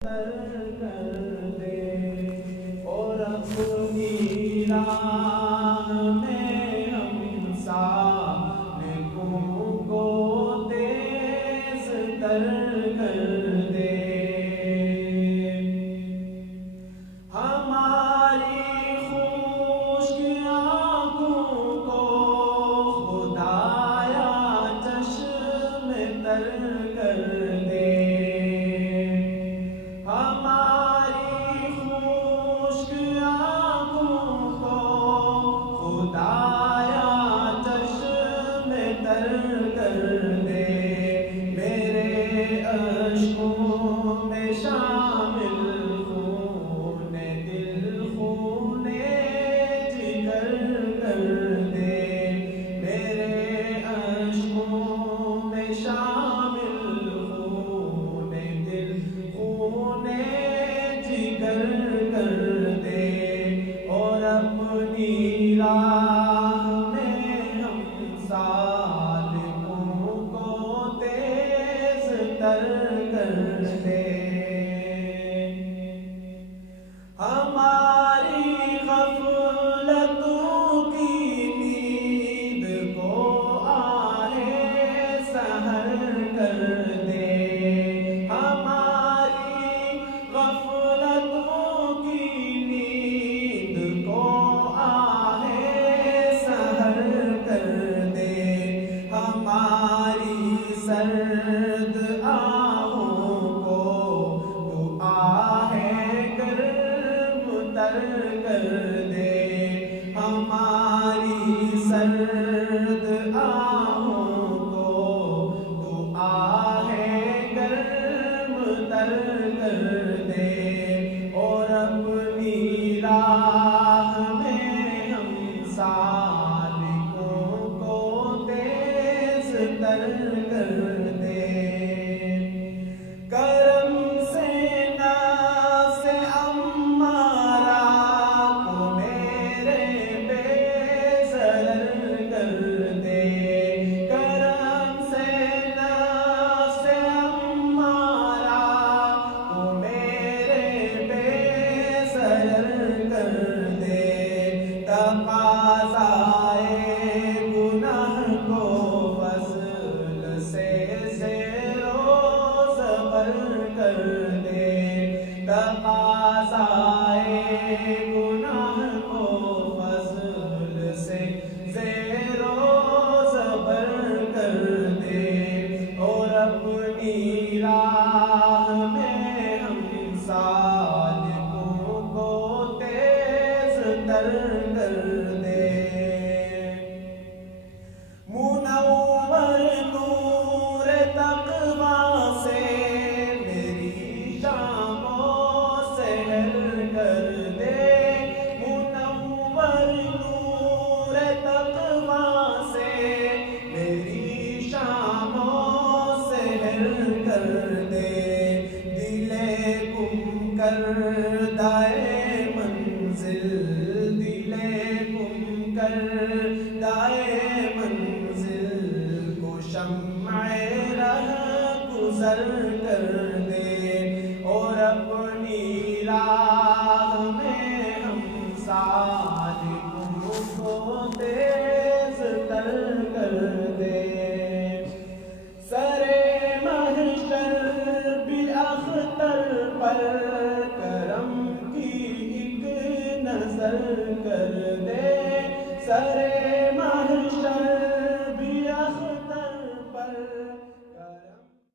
کر دے اور اپنی راہ میں ہم سالکوں کو تیز تر کر دے۔ ہماری خشک آنکھوں کو خدایا چشم تر کر دے۔ ہماری خشک آنکھوں کو خدایا چشم تر کر دے۔ میرے اشکوں میں شامل خون دل خون جگر کر دے۔ میرے اشکوں میں شامل خون دل خون جگر کر دے اور اپنی راہ میں ہم سالکوں کو تیز تر کر دے۔ ہماری غفلتوں کی نیند کو آہ سحر کر دے۔ ہماری غفلتوں کی نیند کو آہ سحر کر دے۔ ہماری سرد آہوں کو تو آہ گرم تر کر دے۔ ہماری سرد آہوں کو تو آہ گرم تر کر دے اور اپنی راہ میں ہم سالکوں کو تیز تر کر دے۔ کرم سے نفس امارہ کو میرے بے ضرر کر دے۔ کرم سے نفس امارہ کو میرے بے ضرر کر دے۔ تقاضائے گناہ کو فضل سے زیر و زبر کر دے۔ تقاضائے گناہ کو فضل سے زیر و زبر کر دے اور اپنی راہ میں ہم سالکوں کو تیز تر کر دے۔ منور نور تقویٰ سے میری شام و سحر کر دے۔ منور نور تقویٰ سے میری شام و سحر کر دے۔ دل گم کردۂ منزل دل گم کردۂ منزل کو شمع رہ گزر کر دے اور اپنی راہ میں ہم سالکوں کو تیز تر کر دے۔ سرے محشر بھی اختر پر کرم کی ایک نظر کر دے۔ سرے